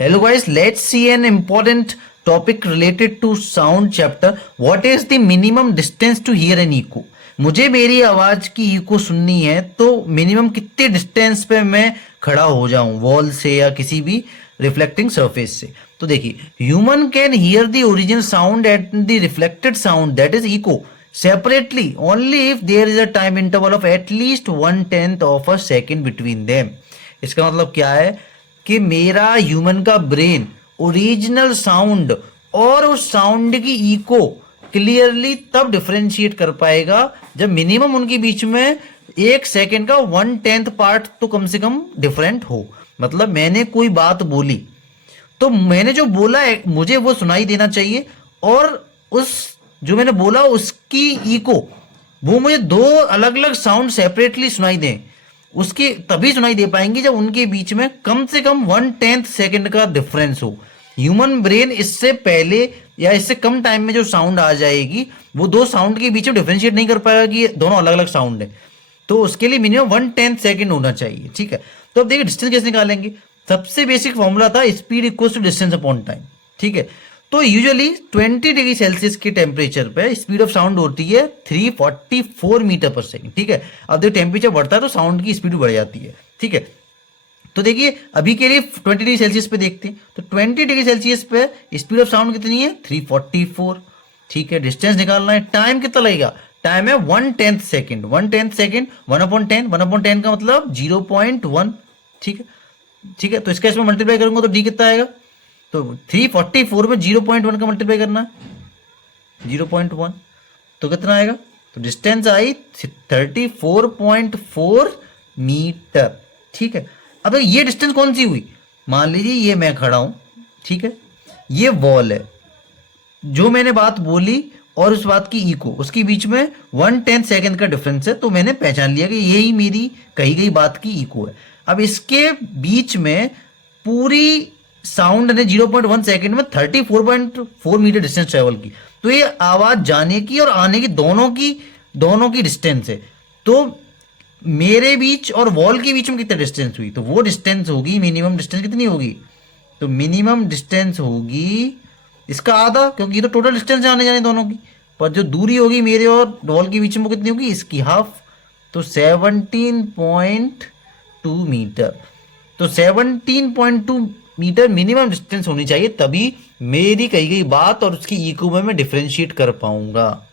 Hello guys, let's see an important topic related to sound chapter. What is the minimum distance to hear an echo? मुझे मेरी आवाज की eco सुननी है तो मिनिमम कितने डिस्टेंस पे मैं खड़ा हो जाऊं, वॉल से या किसी भी रिफ्लेक्टिंग सरफेस से। तो देखिए, human can hear the original sound at the reflected sound that is echo separately only if there is a time interval of at least 1/10 of a second between them. इसका मतलब क्या है कि मेरा ह्यूमन का ब्रेन ओरिजिनल साउंड और उस sound की इको क्लियरली तब डिफरेंशिएट कर पाएगा जब मिनिमम उनके बीच में 1 सेकेंड का 1/10 पार्ट तो कम से कम डिफरेंट हो। मतलब मैंने कोई बात बोली तो मैंने जो बोला है मुझे वो सुनाई देना चाहिए, और उस जो मैंने बोला उसकी इको वो मुझे दो अलग अलग साउंड सेपरेटली सुनाई दें। उसकी तभी सुनाई दे पाएंगी जब उनके बीच में कम से कम 1/10 सेकेंड का डिफरेंस हो। ह्यूमन ब्रेन इससे पहले या इससे कम टाइम में जो साउंड आ जाएगी वो दो साउंड के बीच में डिफरेंशिएट नहीं कर पाएगा कि ये दोनों अलग अलग साउंड है। तो उसके लिए मिनिमम 1/10 सेकेंड होना चाहिए। ठीक है, तो अब देखिए डिस्टेंस कैसे निकालेंगे। सबसे बेसिक फॉर्मूला था speed equals to distance upon time. ठीक है, तो यूजुअली 20 डिग्री सेल्सियस के टेम्परेचर पे स्पीड ऑफ साउंड होती है 344 मीटर पर सेकेंड। ठीक है, अब देखो टेम्परेचर बढ़ता है तो साउंड की स्पीड बढ़ जाती है। ठीक है, तो देखिए अभी के लिए 20 डिग्री सेल्सियस पे देखते हैं। तो 20 डिग्री सेल्सियस पे स्पीड ऑफ साउंड कितनी है? 344। ठीक है, डिस्टेंस निकालना है, टाइम कितना लगेगा? टाइम है 1/10 सेकेंड। 1/10 सेकेंड 1/10, 1/10 का मतलब 0.1। ठीक है, ठीक है, तो इसका इसमें मल्टीप्लाई करूंगा तो डी कितना आएगा? तो 344 में 0.1 का मल्टीप्लाई करना है 0.1, तो कितना आएगा? तो डिस्टेंस आई 34.4 मीटर। ठीक है, अब ये डिस्टेंस कौन सी हुई? मान लीजिए ये मैं खड़ा हूं, ठीक है, ये वॉल है, जो मैंने बात बोली और उस बात की इको उसके बीच में 1/10 सेकेंड का डिफरेंस है, तो मैंने पहचान लिया कि यही मेरी कही गई बात की इको है। अब इसके बीच में पूरी साउंड ने 0.1 सेकेंड में 34.4 मीटर डिस्टेंस ट्रेवल की, तो ये आवाज जाने की और आने की दोनों की डिस्टेंस है। तो मेरे बीच और वॉल के बीच में कितना डिस्टेंस हुई? तो वो डिस्टेंस होगी, मिनिमम डिस्टेंस कितनी होगी? तो मिनिमम डिस्टेंस होगी इसका आधा, क्योंकि ये तो टोटल डिस्टेंस है आने जाने दोनों की। पर जो दूरी होगी मेरे और वॉल के बीच में वो कितनी होगी? इसकी हाफ, तो 17.2 मीटर। तो 17.2 मीटर मिनिमम डिस्टेंस होनी चाहिए, तभी मेरी कही गई बात और उसकी इको में मैं डिफरेंशिएट कर पाऊंगा।